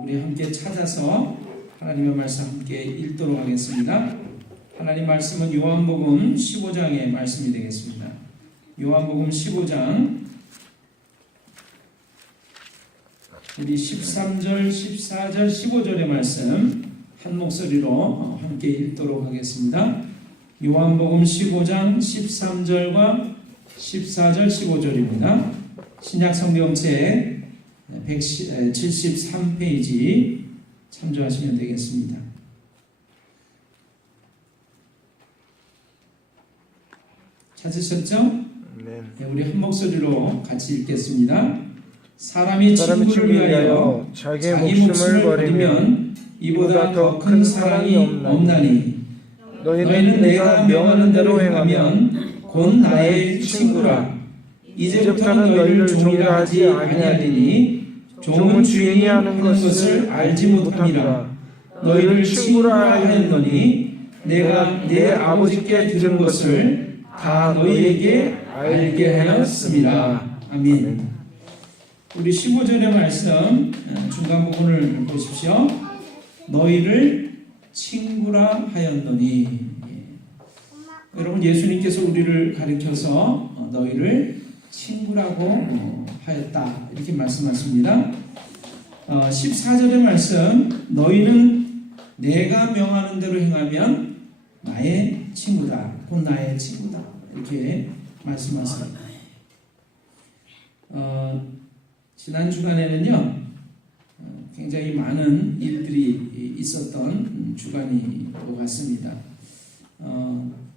우리 함께 찾아서 하나님의 말씀 함께 읽도록 하겠습니다. 하나님 말씀은 요한복음 15장의 말씀이 되겠습니다. 요한복음 15장 우리 13절, 14절, 15절의 말씀 한 목소리로 함께 읽도록 하겠습니다. 요한복음 15장 13절과 14절, 15절입니다. 신약성경책 173페이지 참조하시면 되겠습니다. 찾으셨죠? 네, 우리 한 목소리로 같이 읽겠습니다. 사람이 친구를 위하여 자기 목숨을 버리면 이보다 더 큰 사랑이 없나니 너희는 내가 명하는 대로 행하면 곧 나의 친구라. 이제부터는 너희를 종이라 하지 아니하리니 종은 주인이 하는 것을 알지 못함이라. 너희를 친구라 하였노니 내가 내 아버지께 들은 것을 다 너희에게 알게 하였습니다. 아멘. 우리 15절의 말씀 중간 부분을 보십시오. 너희를 친구라 하였노니. 여러분, 예수님께서 우리를 가리켜서 너희를 친구라고 하였다 이렇게 말씀하십니다. 14절의 말씀, 너희는 내가 명하는 대로 행하면 나의 친구다, 곧 나의 친구다 이렇게 말씀하십니다. 지난 주간에는요 굉장히 많은 일들이 있었던 주간인 것 같습니다.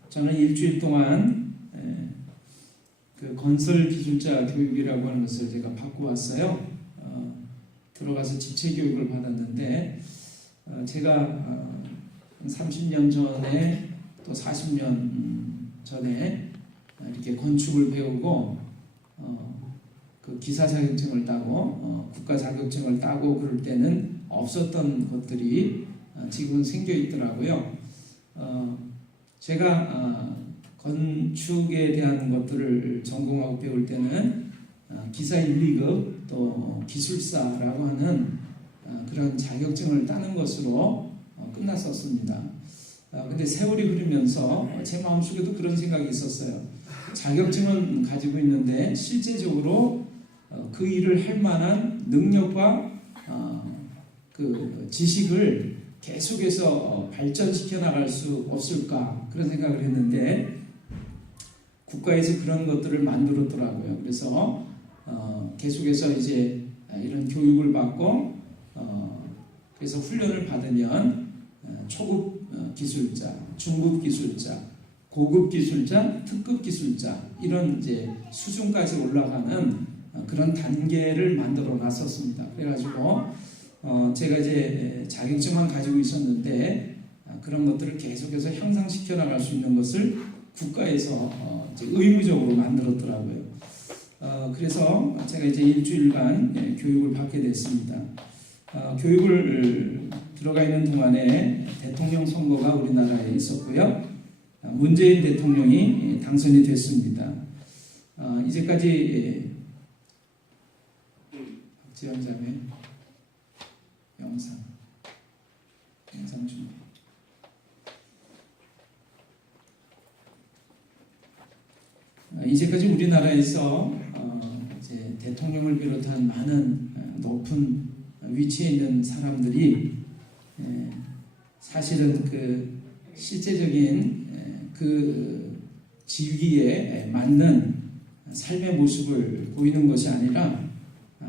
저는 일주일 동안 그 건설 기술자 교육이라고 하는 것을 제가 받고 왔어요. 들어가서 지체 교육을 받았는데 제가 30년 전에 또 40년 전에 이렇게 건축을 배우고 그 기사 자격증을 따고 국가 자격증을 따고 그럴 때는 없었던 것들이 지금은 생겨 있더라고요. 제가 건축에 대한 것들을 전공하고 배울 때는 기사 1, 2급 또 기술사라고 하는 그런 자격증을 따는 것으로 끝났었습니다. 근데 세월이 흐르면서 제 마음속에도 그런 생각이 있었어요. 자격증은 가지고 있는데 실제적으로 그 일을 할 만한 능력과 그 지식을 계속해서 발전시켜 나갈 수 없을까 그런 생각을 했는데 국가에서 그런 것들을 만들었더라고요. 그래서 계속해서 이제 이런 교육을 받고 그래서 훈련을 받으면 초급 기술자, 중급 기술자, 고급 기술자, 특급 기술자 이런 이제 수준까지 올라가는 그런 단계를 만들어 놨었습니다. 그래가지고 제가 이제 자격증만 가지고 있었는데 그런 것들을 계속해서 향상시켜 나갈 수 있는 것을 국가에서 이제 의무적으로 만들었더라고요. 그래서 제가 이제 일주일간 교육을 받게 됐습니다. 교육을 들어가 있는 동안에 대통령 선거가 우리나라에 있었고요. 문재인 대통령이 당선이 됐습니다. 이제까지 박지원자매 영상 준비. 이제까지 우리나라에서 이제 대통령을 비롯한 많은 높은 위치에 있는 사람들이 사실은 그 실제적인 그 지위에 맞는 삶의 모습을 보이는 것이 아니라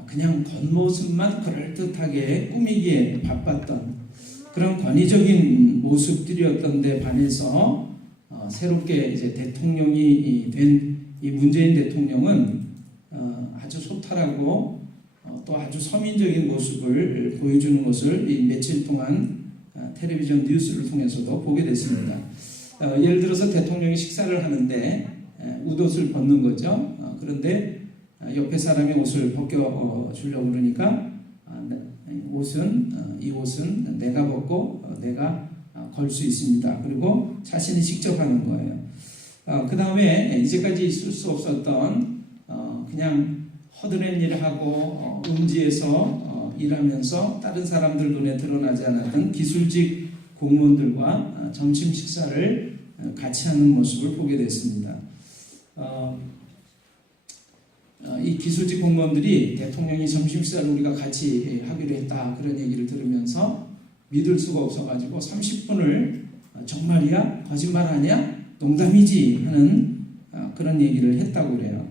그냥 겉모습만 그럴듯하게 꾸미기에 바빴던 그런 권위적인 모습들이었던 데 반해서 새롭게 이제 대통령이 된 이 문재인 대통령은 아주 소탈하고 또 아주 서민적인 모습을 보여주는 것을 이 며칠 동안 텔레비전 뉴스를 통해서도 보게 됐습니다. 예를 들어서 대통령이 식사를 하는데 웃옷을 벗는 거죠. 그런데 옆에 사람이 옷을 벗겨 주려고 그러니까 이 옷은 내가 벗고 내가 걸 수 있습니다. 그리고 자신이 직접 하는 거예요. 그 다음에 이제까지 있을 수 없었던 그냥 허드렛 일을 하고 음지에서 일하면서 다른 사람들 눈에 드러나지 않았던 기술직 공무원들과 점심 식사를 같이 하는 모습을 보게 됐습니다. 이 기술직 공무원들이 대통령이 점심 식사를 우리가 같이 하기로 했다 그런 얘기를 들으면서 믿을 수가 없어가지고 30분을 정말이야? 거짓말하냐? 농담이지 하는 그런 얘기를 했다고 그래요.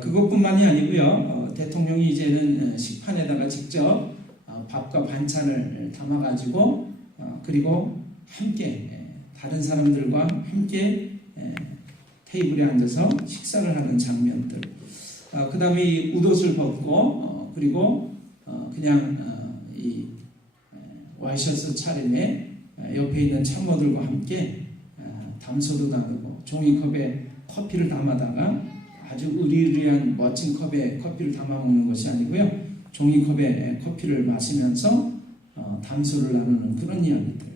그것뿐만이 아니고요. 대통령이 이제는 식판에다가 직접 밥과 반찬을 담아가지고 그리고 함께 다른 사람들과 함께 테이블에 앉아서 식사를 하는 장면들. 그 다음에 이 웃옷을 벗고 그리고 그냥 이 와이셔츠 차림에 옆에 있는 참모들과 함께 담소도 나누고 종이컵에 커피를 담아다가 아주 의리의리한 멋진 컵에 커피를 담아 먹는 것이 아니고요. 종이컵에 커피를 마시면서 담소를 나누는 그런 이야기들.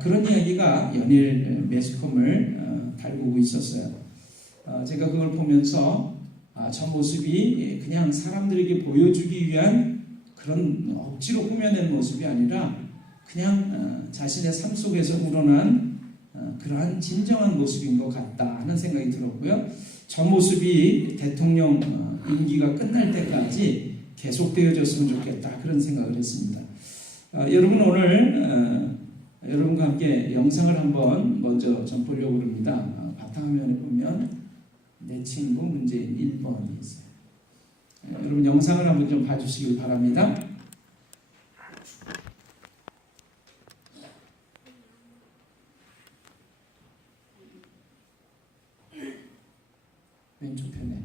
그런 이야기가 연일 매스컴을 달구고 있었어요. 제가 그걸 보면서 저 모습이 그냥 사람들에게 보여주기 위한 그런 억지로 꾸며낸 모습이 아니라 그냥 자신의 삶 속에서 우러난 그러한 진정한 모습인 것 같다 하는 생각이 들었고요. 저 모습이 대통령 임기가 끝날 때까지 계속되어졌으면 좋겠다 그런 생각을 했습니다. 여러분 오늘 여러분과 함께 영상을 한번 먼저 좀 보려고 합니다. 바탕화면에 보면 내 친구 문재인 1번이 있어요. 여러분 영상을 한번 좀 봐주시길 바랍니다. 왼쪽 편에.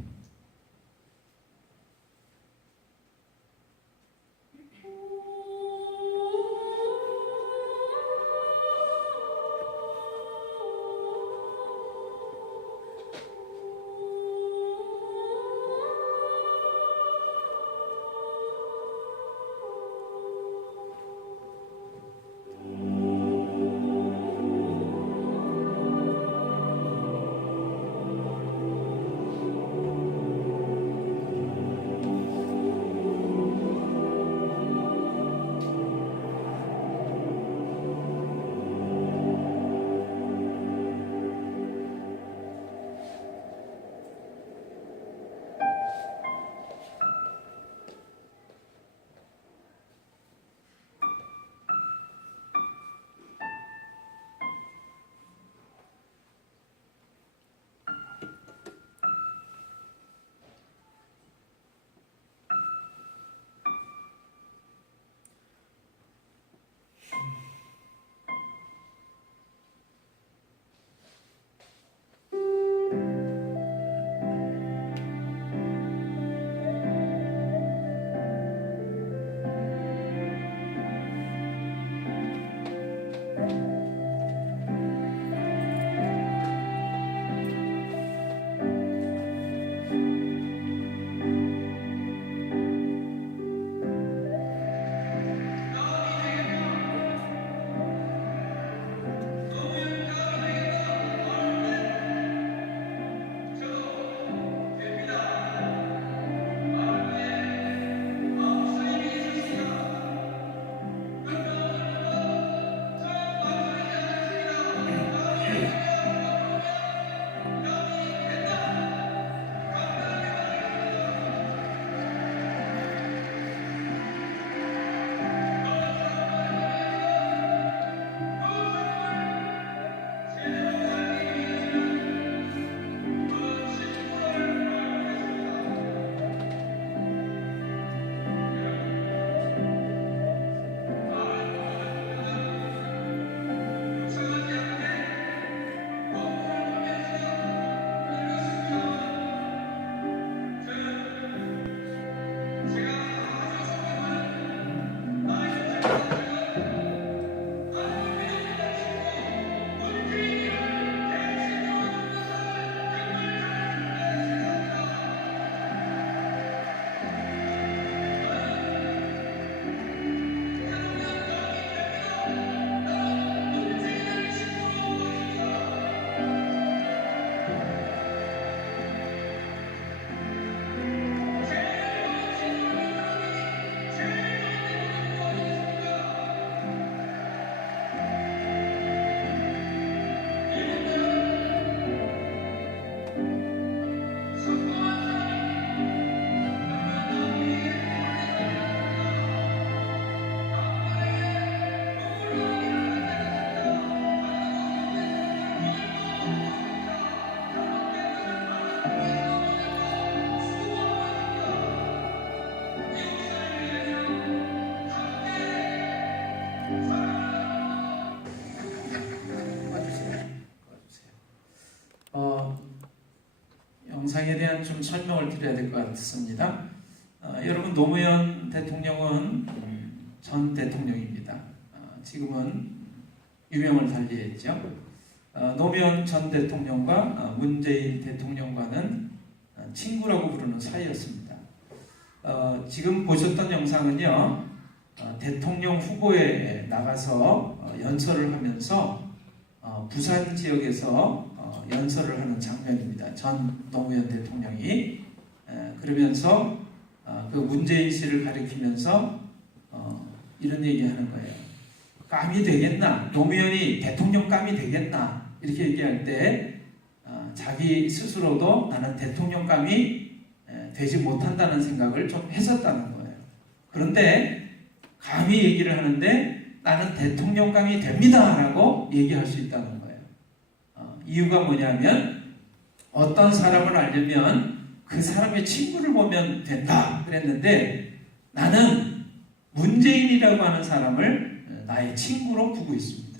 인상에 대한 좀 설명을 드려야 될 것 같습니다. 여러분 노무현 대통령은 전 대통령입니다. 지금은 유명을 달리했죠. 노무현 전 대통령과 문재인 대통령과는 친구라고 부르는 사이였습니다. 지금 보셨던 영상은요, 대통령 후보에 나가서 연설을 하면서 부산 지역에서 연설을 하는 장면입니다. 전 노무현 대통령이 그러면서 그 문재인 씨를 가리키면서 이런 얘기하는 거예요. 감이 되겠나? 노무현이 대통령감이 되겠나? 이렇게 얘기할 때 자기 스스로도 나는 대통령감이 되지 못한다는 생각을 좀 했었다는 거예요. 그런데 감히 얘기를 하는데 나는 대통령감이 됩니다 라고 얘기할 수 있다는 거예요. 이유가 뭐냐면 어떤 사람을 알려면 그 사람의 친구를 보면 된다 그랬는데 나는 문재인이라고 하는 사람을 나의 친구로 두고 있습니다.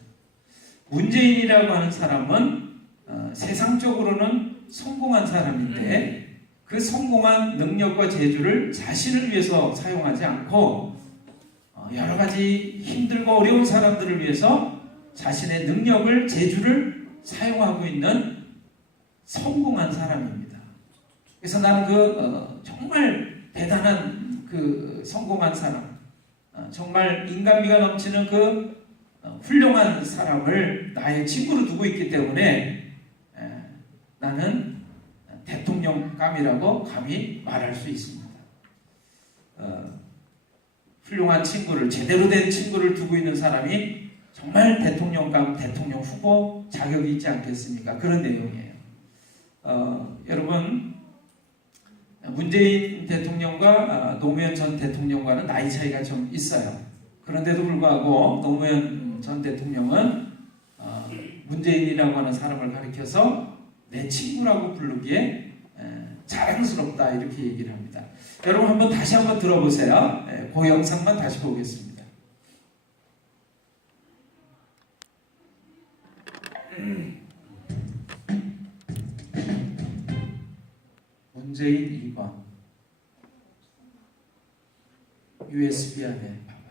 문재인이라고 하는 사람은 세상적으로는 성공한 사람인데 그 성공한 능력과 재주를 자신을 위해서 사용하지 않고 여러 가지 힘들고 어려운 사람들을 위해서 자신의 능력을, 재주를 사용하고 있는 성공한 사람입니다. 그래서 나는 정말 대단한 그 성공한 사람, 정말 인간미가 넘치는 그 훌륭한 사람을 나의 친구로 두고 있기 때문에 나는 대통령감이라고 감히 말할 수 있습니다. 훌륭한 친구를, 제대로 된 친구를 두고 있는 사람이 정말 대통령감, 대통령 후보 자격이 있지 않겠습니까? 그런 내용이에요. 여러분 문재인 대통령과 노무현 전 대통령과는 나이 차이가 좀 있어요. 그런데도 불구하고 노무현 전 대통령은 문재인이라고 하는 사람을 가리켜서 내 친구라고 부르기에 자랑스럽다 이렇게 얘기를 합니다. 여러분 다시 한번 들어보세요. 그 영상만 다시 보겠습니다. 문재인 2번 USB 안에 봐봐요.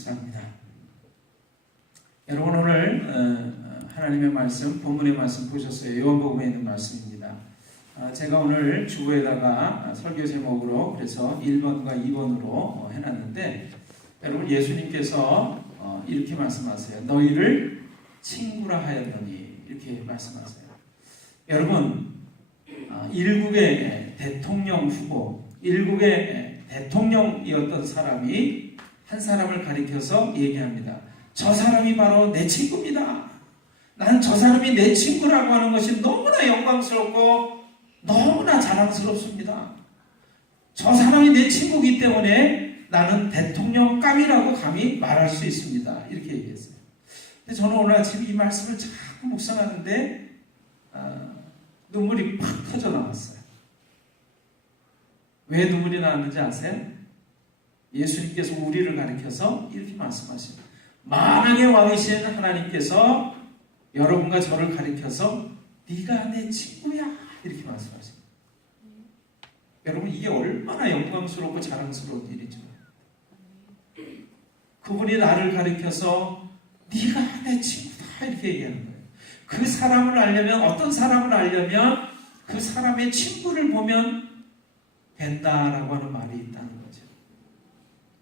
감사합니다. 여러분 오늘 하나님의 말씀, 본문의 말씀 보셨어요. 요한복음에 있는 말씀입니다. 제가 오늘 주보에다가 설교 제목으로 그래서 1번과 2번으로 해놨는데 여러분 예수님께서 이렇게 말씀하세요. 너희를 친구라 하였더니 이렇게 말씀하세요. 여러분 일국의 대통령 후보, 일국의 대통령이었던 사람이 한 사람을 가리켜서 얘기합니다. 저 사람이 바로 내 친구입니다. 나는 저 사람이 내 친구라고 하는 것이 너무나 영광스럽고 너무나 자랑스럽습니다. 저 사람이 내 친구이기 때문에 나는 대통령감이라고 감히 말할 수 있습니다. 이렇게 얘기했어요. 근데 저는 오늘 아침 이 말씀을 자꾸 묵상하는데 눈물이 팍 터져 나왔어요. 왜 눈물이 나왔는지 아세요? 예수님께서 우리를 가리켜서 이렇게 말씀하십니다. 만왕의 왕이신 하나님께서 여러분과 저를 가리켜서 네가 내 친구야 이렇게 말씀하십니다. 여러분 이게 얼마나 영광스럽고 자랑스러운 일이죠. 그분이 나를 가리켜서 네가 내 친구다 이렇게 얘기하는 거예요. 그 사람을 알려면, 어떤 사람을 알려면 그 사람의 친구를 보면 된다라고 하는 말이 있다는 거죠.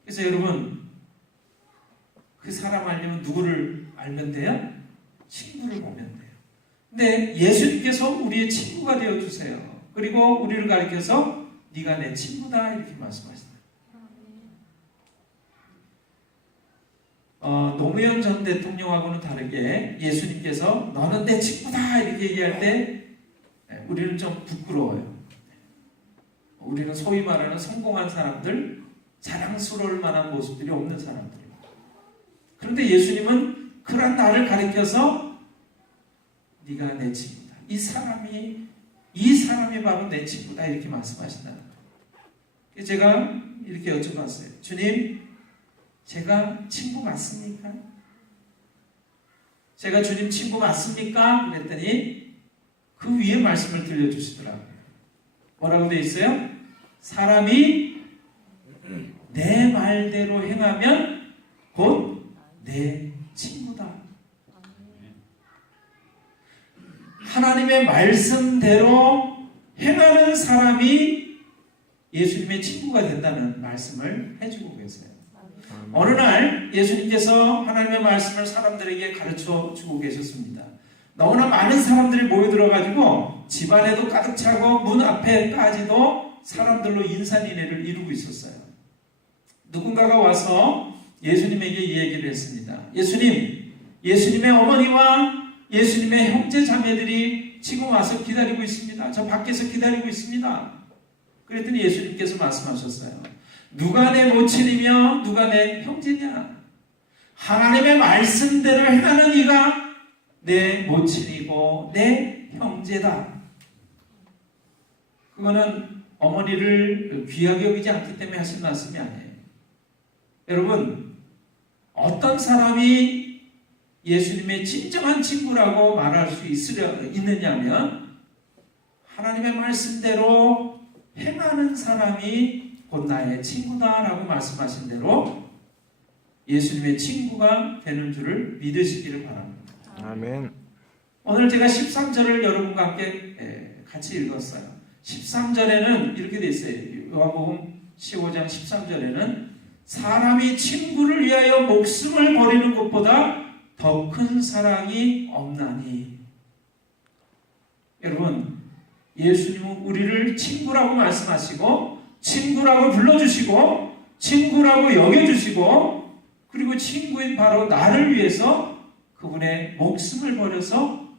그래서 여러분 그 사람 알려면 누구를 알면 돼요? 친구를 보면 돼요. 근데 예수님께서 우리의 친구가 되어주세요. 그리고 우리를 가리켜서 네가 내 친구다 이렇게 말씀하시다. 노무현 전 대통령하고는 다르게 예수님께서 너는 내 친구다 이렇게 얘기할 때 우리는 좀 부끄러워요. 우리는 소위 말하는 성공한 사람들, 자랑스러울 만한 모습들이 없는 사람들. 그런데 예수님은 그런 나를 가리켜서 네가 내 친구다. 이 사람이 바로 내 친구다 이렇게 말씀하신다는 거예요. 제가 이렇게 여쭤봤어요. 주님, 제가 친구 맞습니까? 제가 주님 친구 맞습니까? 그랬더니 그 위에 말씀을 들려주시더라고요. 뭐라고 되어 있어요? 사람이 내 말대로 행하면 곧 내 친구다. 하나님의 말씀대로 행하는 사람이 예수님의 친구가 된다는 말씀을 해주고 계세요. 어느 날 예수님께서 하나님의 말씀을 사람들에게 가르쳐 주고 계셨습니다. 너무나 많은 사람들이 모여들어가지고 집안에도 가득 차고 문 앞에까지도 사람들로 인산인해를 이루고 있었어요. 누군가가 와서 예수님에게 이 얘기를 했습니다. 예수님, 예수님의 어머니와 예수님의 형제 자매들이 지금 와서 기다리고 있습니다. 저 밖에서 기다리고 있습니다. 그랬더니 예수님께서 말씀하셨어요. 누가 내 모친이며 누가 내 형제냐? 하나님의 말씀대로 행하는 이가 내 모친이고 내 형제다. 그거는 어머니를 귀하게 여기지 않기 때문에 하신 말씀이 아니에요. 여러분, 어떤 사람이 예수님의 진정한 친구라고 말할 수 있느냐면 하나님의 말씀대로 행하는 사람이 곧 나의 친구다라고 말씀하신 대로 예수님의 친구가 되는 줄을 믿으시기를 바랍니다. 아멘. 오늘 제가 13절을 여러분과 함께 같이 읽었어요. 13절에는 이렇게 되어 있어요. 요한복음 15장 13절에는 사람이 친구를 위하여 목숨을 버리는 것보다 더 큰 사랑이 없나니. 여러분, 예수님은 우리를 친구라고 말씀하시고 친구라고 불러주시고 친구라고 여겨주시고 그리고 친구인 바로 나를 위해서 그분의 목숨을 버려서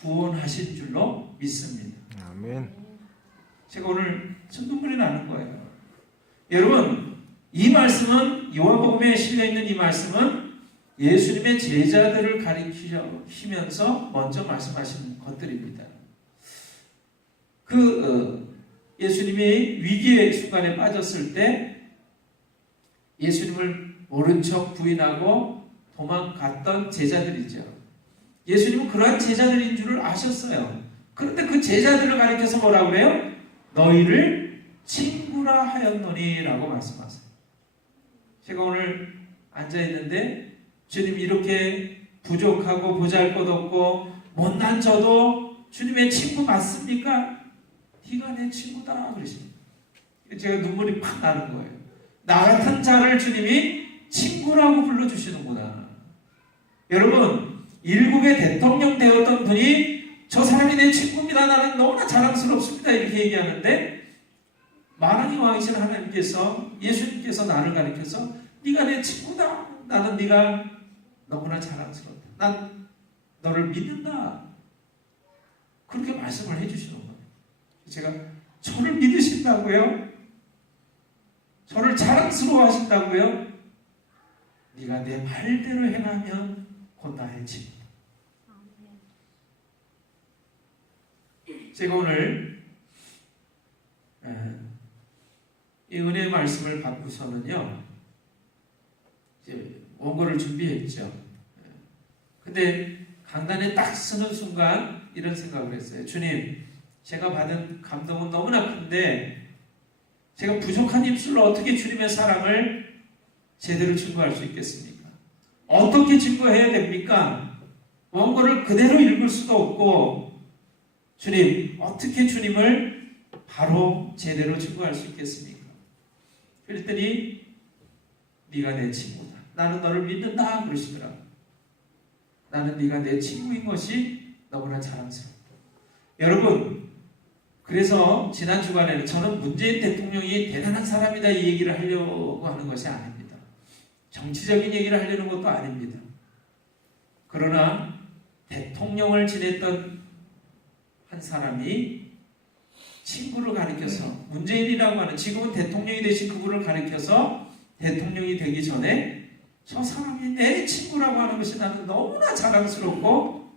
구원하신 줄로 믿습니다. 아멘. 제가 오늘 눈물이 나는 거예요. 여러분, 이 말씀은 요한복음에 실려있는 이 말씀은 예수님의 제자들을 가리키면서 먼저 말씀하신 것들입니다. 예수님이 위기의 순간에 빠졌을 때 예수님을 모른 척 부인하고 도망갔던 제자들이죠. 예수님은 그러한 제자들인 줄을 아셨어요. 그런데 그 제자들을 가리켜서 뭐라고 그래요? 너희를 친구라 하였노니 라고 말씀하세요. 제가 오늘 앉아있는데 주님이 이렇게 부족하고 보잘것없고 못난 저도 주님의 친구 맞습니까? 네가 내 친구다 그러십니다. 제가 눈물이 팍 나는 거예요. 나 같은 자를 주님이 친구라고 불러주시는구나. 여러분, 일국의 대통령 되었던 분이 저 사람이 내 친구입니다. 나는 너무나 자랑스럽습니다. 이렇게 얘기하는데 만왕의 왕이신 하나님께서, 예수님께서 나를 가리켜서 네가 내 친구다. 나는 네가 너무나 자랑스럽다. 난 너를 믿는다. 그렇게 말씀을 해주시는 거예요. 제가 저를 믿으신다고요? 저를 자랑스러워 하신다고요? 네가 내 말대로 행하면 곧 나의 친구. 제가 오늘 이 은혜의 말씀을 받고서는요, 이제 원고를 준비했죠. 근데 강단에 딱 서는 순간 이런 생각을 했어요. 주님, 제가 받은 감동은 너무나 큰데 제가 부족한 입술로 어떻게 주님의 사랑을 제대로 증거할 수 있겠습니까? 어떻게 증거해야 됩니까? 원고를 그대로 읽을 수도 없고 주님, 어떻게 주님을 바로 제대로 증거할 수 있겠습니까? 그랬더니 네가 내 친구다. 나는 너를 믿는다 그러시더라고요. 나는 네가 내 친구인 것이 너무나 자랑스럽다. 여러분, 그래서 지난 주간에는 저는 문재인 대통령이 대단한 사람이다 이 얘기를 하려고 하는 것이 아닙니다. 정치적인 얘기를 하려는 것도 아닙니다. 그러나 대통령을 지냈던 한 사람이 친구를 가리켜서, 문재인이라고 하는 지금은 대통령이 되신 그분을 가리켜서 대통령이 되기 전에 저 사람이 내 친구라고 하는 것이 나는 너무나 자랑스럽고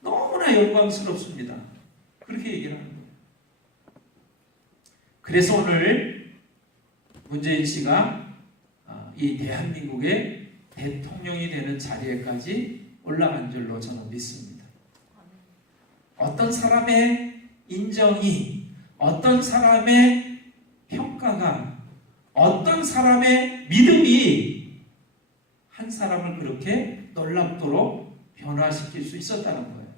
너무나 영광스럽습니다. 그렇게 얘기를 하는 거예요. 그래서 오늘 문재인 씨가 이 대한민국의 대통령이 되는 자리에까지 올라간 줄로 저는 믿습니다. 어떤 사람의 인정이, 어떤 사람의 평가가, 어떤 사람의 믿음이 한 사람을 그렇게 놀랍도록 변화시킬 수 있었다는 거예요.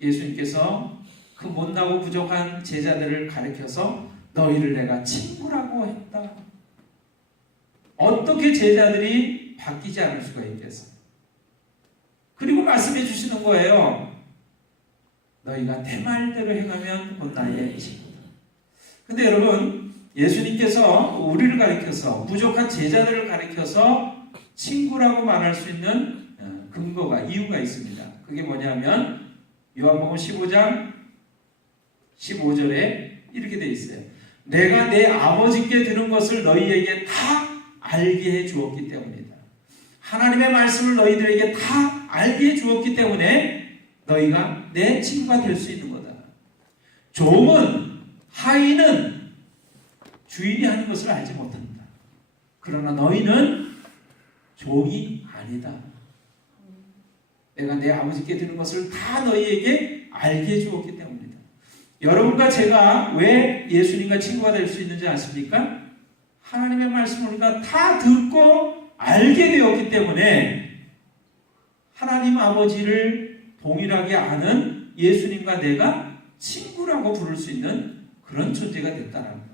예수님께서 그 못나고 부족한 제자들을 가리켜서 너희를 내가 친구라고 했다. 어떻게 제자들이 바뀌지 않을 수가 있겠어요? 그리고 말씀해 주시는 거예요. 너희가 내 말대로 행하면 곧 나의 친구다. 근데 여러분, 예수님께서 우리를 가리켜서, 부족한 제자들을 가리켜서 친구라고 말할 수 있는 근거가, 이유가 있습니다. 그게 뭐냐면 요한복음 15장 15절에 이렇게 되어 있어요. 내가 내 아버지께 들은 것을 너희에게 다 알게 해 주었기 때문이다. 하나님의 말씀을 너희들에게 다 알게 해 주었기 때문에 너희가 내 친구가 될 수 있는 거다. 종은, 하인은 주인이 하는 것을 알지 못한다. 그러나 너희는 종이 아니다. 내가 내 아버지께 들은 것을 다 너희에게 알게 해주었기 때문이다. 여러분과 제가 왜 예수님과 친구가 될 수 있는지 아십니까? 하나님의 말씀을 우리가 다 듣고 알게 되었기 때문에 하나님 아버지를 동일하게 아는 예수님과 내가 친구라고 부를 수 있는 그런 존재가 됐다는 거예요.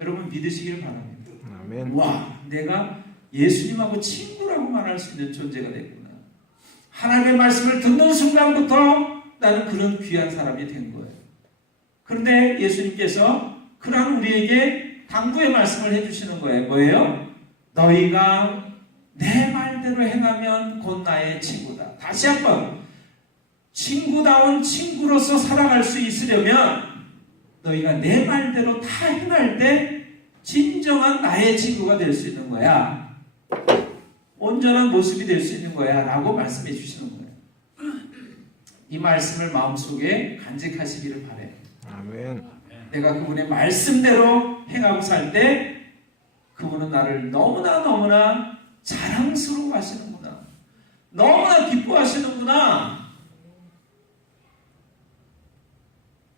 여러분 믿으시길 바랍니다. 아멘. 와, 내가 예수님하고 친구라고 말할 수 있는 존재가 됐구나. 하나님의 말씀을 듣는 순간부터 나는 그런 귀한 사람이 된 거예요. 그런데 예수님께서 그런 우리에게 당부의 말씀을 해주시는 거예요. 뭐예요? 너희가 내 말대로 행하면 곧 나의 친구다. 다시 한번, 친구다운 친구로서 살아갈 수 있으려면 너희가 내 말대로 다 행할 때 진정한 나의 친구가 될 수 있는 거야. 온전한 모습이 될 수 있는 거야 라고 말씀해 주시는 거예요. 이 말씀을 마음속에 간직하시기를 바라요. 아멘. 내가 그분의 말씀대로 행하고 살 때 그분은 나를 너무나 자랑스러워 하시는구나. 너무나 기뻐하시는구나.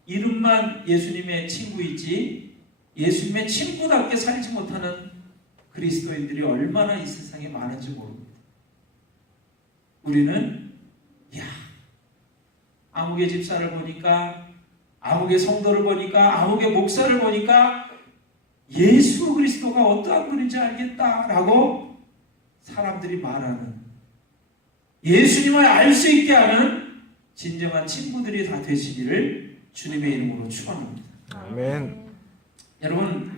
이름만 예수님의 친구이지 예수님의 친구답게 살지 못하는 그리스도인들이 얼마나 이 세상에 많은지 모릅니다. 우리는 아무개 집사를 보니까, 아무개 성도를 보니까, 아무개 목사를 보니까 예수 그리스도가 어떠한 분인지 알겠다라고 사람들이 말하는, 예수님을 알 수 있게 하는 진정한 친구들이 다 되시기를 주님의 이름으로 축원합니다. 아멘. 여러분,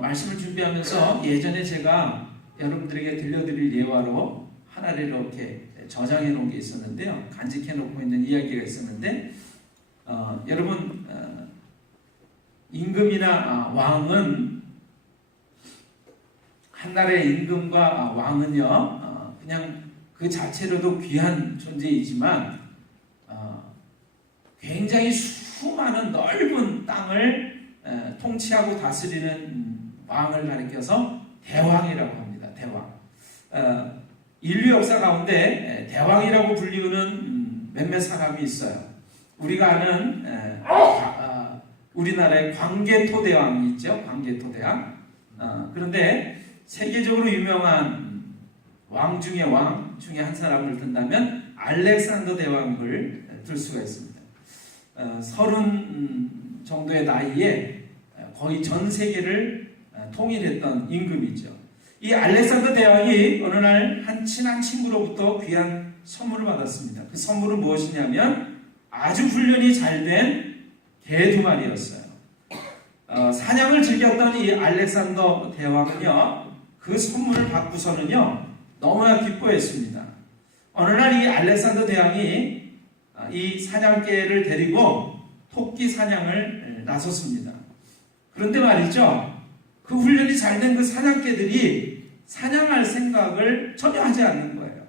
말씀을 준비하면서 예전에 제가 여러분들에게 들려드릴 예화로 하나를 이렇게 저장해 놓은 게 있었는데요. 간직해 놓고 있는 이야기가 있었는데, 여러분, 임금이나 왕은, 한 나라의 임금과 왕은요, 그냥 그 자체로도 귀한 존재이지만 굉장히 수많은 넓은 땅을 통치하고 다스리는 왕을 가리켜서 대왕이라고 합니다. 대왕. 인류 역사 가운데 대왕이라고 불리우는 몇몇 사람이 있어요. 우리가 아는 우리나라의 광개토 대왕이 있죠. 광개토 대왕. 그런데 세계적으로 유명한 왕 중에 한 사람을 든다면 알렉산더 대왕을 들 수가 있습니다. 30 정도의 나이에 거의 전 세계를 통일했던 임금이죠. 이 알렉산더 대왕이 어느 날 한 친한 친구로부터 귀한 선물을 받았습니다. 그 선물은 무엇이냐면 아주 훈련이 잘 된 개 2마리였어요. 사냥을 즐겼던 이 알렉산더 대왕은요, 그 선물을 받고서는요, 너무나 기뻐했습니다. 어느 날 이 알렉산더 대왕이 이 사냥개를 데리고 토끼 사냥을 나섰습니다. 그런데 말이죠, 그 훈련이 잘 된 그 사냥개들이 사냥할 생각을 전혀 하지 않는 거예요.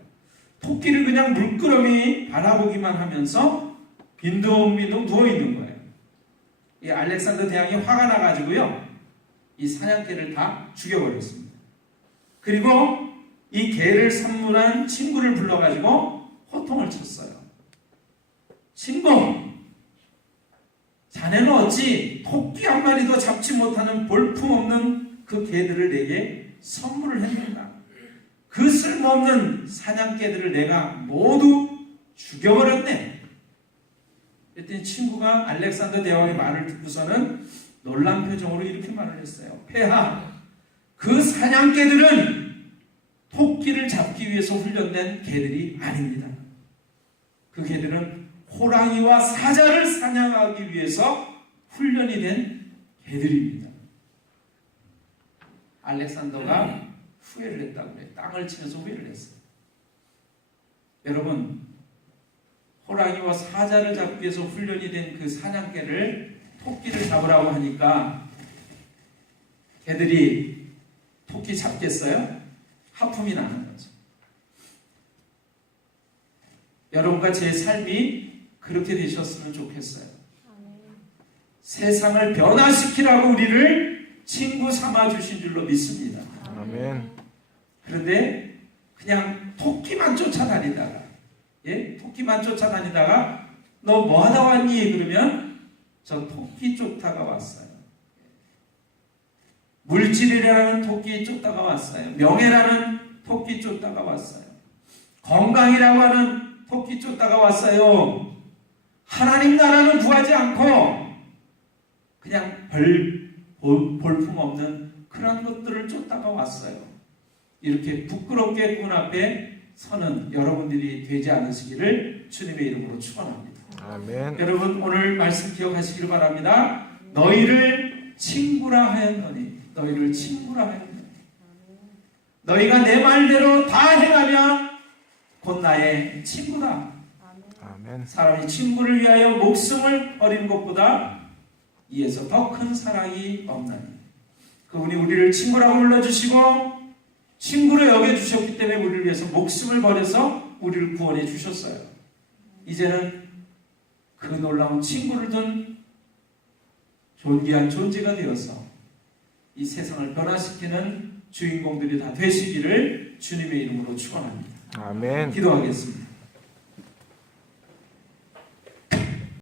토끼를 그냥 물끄러미 바라보기만 하면서 빈둥빈둥 누워있는 거예요. 이 알렉산더 대왕이 화가 나가지고요, 이 사냥개를 다 죽여버렸습니다. 그리고 이 개를 선물한 친구를 불러가지고 호통을 쳤어요. 친구, 자네는 어찌 토끼 한 마리도 잡지 못하는 볼품없는 그 개들을 내게 선물을 했는가? 그 쓸모없는 사냥개들을 내가 모두 죽여버렸네. 그랬더니 친구가 알렉산더 대왕의 말을 듣고서는 놀란 표정으로 이렇게 말을 했어요. 폐하, 그 사냥개들은 토끼를 잡기 위해서 훈련된 개들이 아닙니다. 그 개들은 호랑이와 사자를 사냥하기 위해서 훈련이 된 개들입니다. 알렉산더가 후회를 했다고 그래요. 땅을 치면서 후회를 했어요. 여러분, 호랑이와 사자를 잡기 위해서 훈련이 된 그 사냥개를 토끼를 잡으라고 하니까 개들이 토끼 잡겠어요? 하품이 나는 거죠. 여러분과 제 삶이 그렇게 되셨으면 좋겠어요. 세상을 변화시키라고 우리를 친구 삼아 주신 줄로 믿습니다. 아멘. 그런데 그냥 토끼만 쫓아다니다가, 토끼만 쫓아다니다가 너 뭐 하다 왔니? 그러면 저 토끼 쫓다가 왔어요. 물질이라는 토끼 쫓다가 왔어요. 명예라는 토끼 쫓다가 왔어요. 건강이라고 하는 토끼 쫓다가 왔어요. 하나님 나라는 구하지 않고 그냥 볼품없는 그런 것들을 쫓다가 왔어요. 이렇게 부끄럽게 꾼 앞에 서는 여러분들이 되지 않으시기를 주님의 이름으로 축원합니다. 아멘. 여러분, 오늘 말씀 기억하시기를 바랍니다. 너희를 친구라 하였노니, 너희를 친구라 하였노니, 너희가 내 말대로 다 행하면 곧 나의 친구다. 아멘. 사람이 친구를 위하여 목숨을 버리는 것보다 이에서 더 큰 사랑이 없나니. 그분이 우리를 친구라고 불러주시고 친구로 여겨주셨기 때문에 우리를 위해서 목숨을 버려서 우리를 구원해 주셨어요. 이제는 그 놀라운 친구를 둔 존귀한 존재가 되어서 이 세상을 변화시키는 주인공들이 다 되시기를 주님의 이름으로 축원합니다. 아멘. 기도하겠습니다.